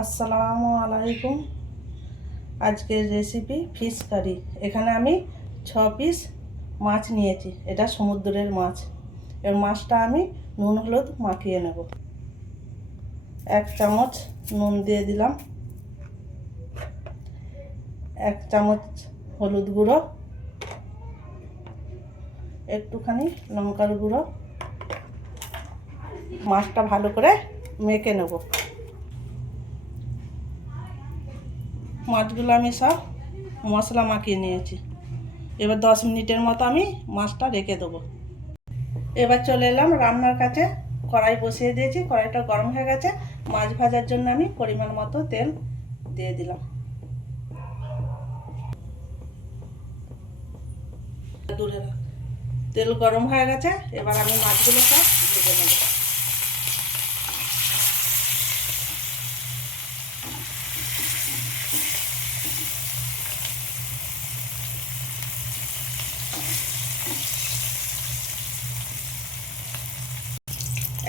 আসসালামু আলাইকুম। আজকের রেসিপি ফিশ কারি। এখানে আমি 6 পিস মাছ নিয়েছি। এটা সমুদ্রের মাছ। এর মাছটা আমি নুন হলুদ মাখিয়ে নেব। 1 চামচ নুন দিয়ে দিলাম, 1 চামচ হলুদ গুঁড়ো, একটুখানি লঙ্কার গুঁড়ো। মাছটা ভালো করে মেখে নেব। মাছগুলো আমি সব মশলা মাখিয়ে নিয়েছি। এবার 10 মিনিটের মতো আমি মাছটা রেখে দেবো। এবার চলে এলাম রান্নার কাছে। কড়াই বসিয়ে দিয়েছি, কড়াইটা গরম হয়ে গেছে। মাছ ভাজার জন্য আমি পরিমাণ মতো তেল দিয়ে দিলাম। দূরে রাখ। তেল গরম হয়ে গেছে, এবার আমি মাছগুলো সব ভেজে নেব।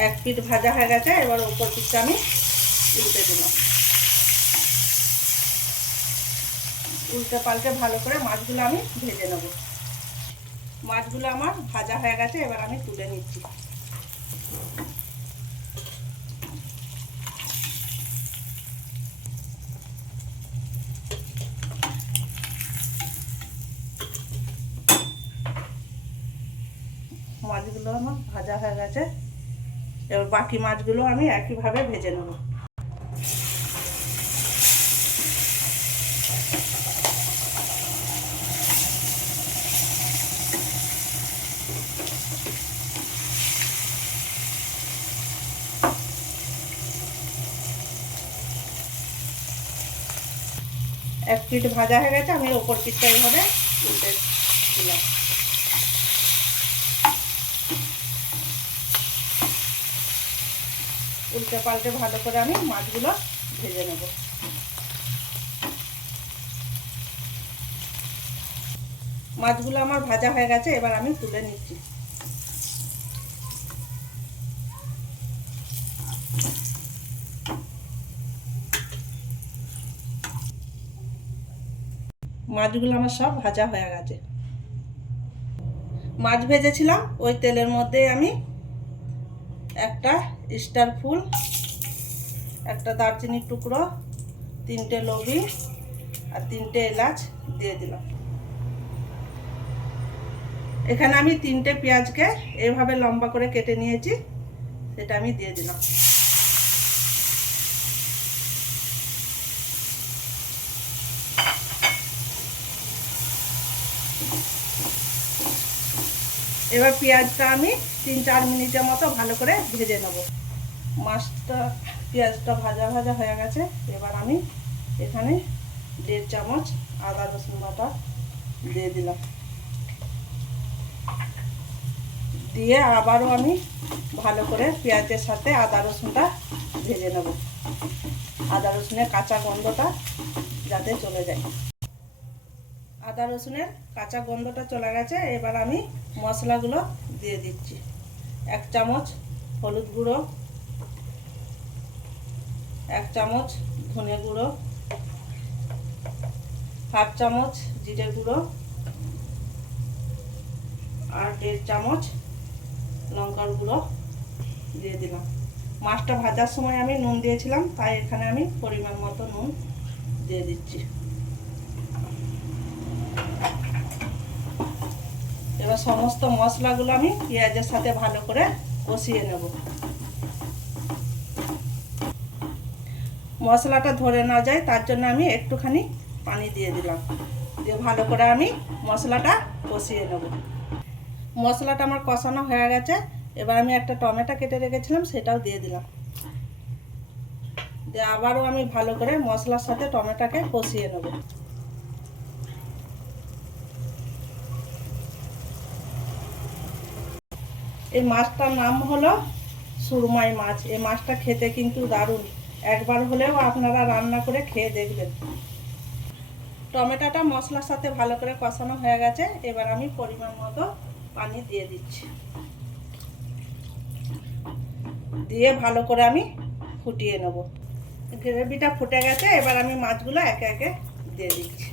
এক পিঠ ভাজা হয়ে গেছে, এবার উপর পিঠটা আমি উল্টে দিলাম। উল্টে পাল্টে ভালো করে মাছগুলো আমি ভেজে নেব। মাছগুলো আমার ভাজা হয়ে গেছে, এবার আমি তুলে নিচ্ছি। মাছগুলো আমার ভাজা হয়ে গেছে, এবার বাকি মাছগুলো আমি একইভাবে ভেজে নেব। এক পিঠ ভাজা হয়ে গেছে, আমি ওপর পিঠটা এইভাবে উল্টে দিলাম। উল্টে পাল্টে ভালো করে আমি মাছগুলো ভেজে নেব। মাছগুলো আমার ভাজা হয়ে গেছে, এবার আমি তুলে নিচ্ছি। মাছগুলো আমার সব ভাজা হয়ে গেছে। মাছ ভেজেছিলাম ওই তেলের মধ্যে আমি একটা স্টার ফুল, একটা দারচিনির টুকরো, 3টে লবঙ্গ আর 3টে এলাচ দিয়ে দিলাম। এখানে আমি 3টে পেঁয়াজকে এইভাবে লম্বা করে কেটে নিয়েছি, সেটা আমি দিয়ে দিলাম। এবার পেঁয়াজটা আমি 3-4 মিনিটের মতো ভালো করে ভেজে নেব। মাছটা পেঁয়াজটা ভাজা ভাজা হয়ে গেছে, এবার আমি এখানে 1.5 চামচ আদা রসুন বাটা দিয়ে দিলাম। দিয়ে আবারও আমি ভালো করে পেঁয়াজের সাথে আদা রসুনটা ভেজে নেব। আদা রসুনের কাঁচা গন্ধটা যাতে চলে যায়। আদা রসুনের কাঁচা গন্ধটা চলে গেছে, এবার আমি মশলাগুলো দিয়ে দিচ্ছি। 1 চামচ হলুদ গুঁড়ো, 1 চামচ ধনে গুঁড়ো, 1/2 চামচ জিরে গুঁড়ো আর 1.5 চামচ লঙ্কার গুঁড়ো দিয়ে দিলাম। মাছটা ভাজার সময় আমি নুন দিয়েছিলাম, তাই এখানে আমি পরিমাণ মতো নুন দিয়ে দিচ্ছি। এবার সমস্ত মশলাগুলো আমি পেঁয়াজের সাথে ভালো করে কষিয়ে নেব। মশলাটা ধরে না যায় তার জন্য আমি একটুখানি পানি দিয়ে দিলাম। দিয়ে ভালো করে আমি মশলাটা কষিয়ে নেব। মশলাটা আমার কষানো হয়ে গেছে, এবার আমি একটা টমেটো কেটে রেখেছিলাম, সেটাও দিয়ে দিলাম। দিয়ে আবারও আমি ভালো করে মশলার সাথে টমেটোকে কষিয়ে নেব। এই মাছটার নাম হলো সুরমাই মাছ। এই মাছটা খেতে কিন্তু দারুণ। একবার হলেও আপনারা রান্না করে খেয়ে দেখবেন। টমেটোটা মশলার সাথে ভালো করে কষানো হয়ে গেছে, এবার আমি পরিমাণ মতো পানি দিয়ে দিচ্ছি। দিয়ে ভালো করে আমি ফুটিয়ে নেব। গ্রেভিটা ফুটে গেছে, এবার আমি মাছগুলো একে একে দিয়ে দিচ্ছি।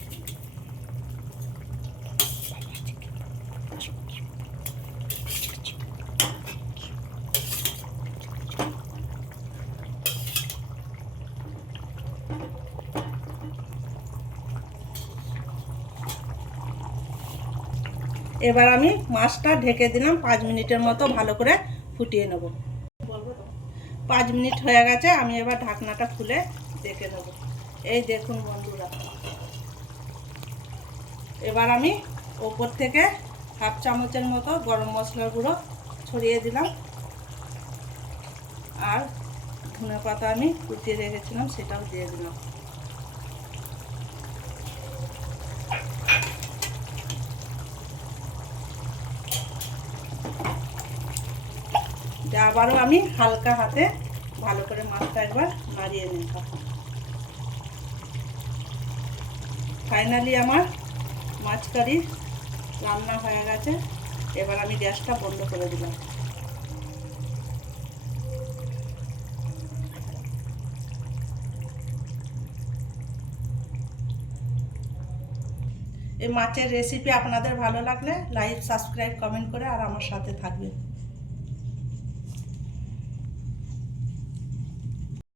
এবার আমি মাছটা ঢেকে দিলাম, 5 মিনিটের মতো ভালো করে ফুটিয়ে নেব। 5 মিনিট হয়ে গেছে, আমি এবার ঢাকনাটা খুলে দেখে নেব। এই দেখুন বন্ধুরা, এবার আমি ওপর থেকে 1/2 চামচের মতো গরম মশলার গুঁড়ো ছড়িয়ে দিলাম, আর ধনে পাতা আমি কুচিয়ে রেখেছিলাম সেটাও দিয়ে দিলাম। আবারও আমি হালকা হাতে ভালো করে মাছটা একবার নাড়িয়ে নিব। ফাইনালি আমার মাছ কারি রান্না হয়ে গেছে, এবার আমি গ্যাসটা বন্ধ করে দিলাম। এই মাছের রেসিপি আপনাদের ভালো লাগলে লাইক, সাবস্ক্রাইব, কমেন্ট করে আর আমার সাথে থাকবেন।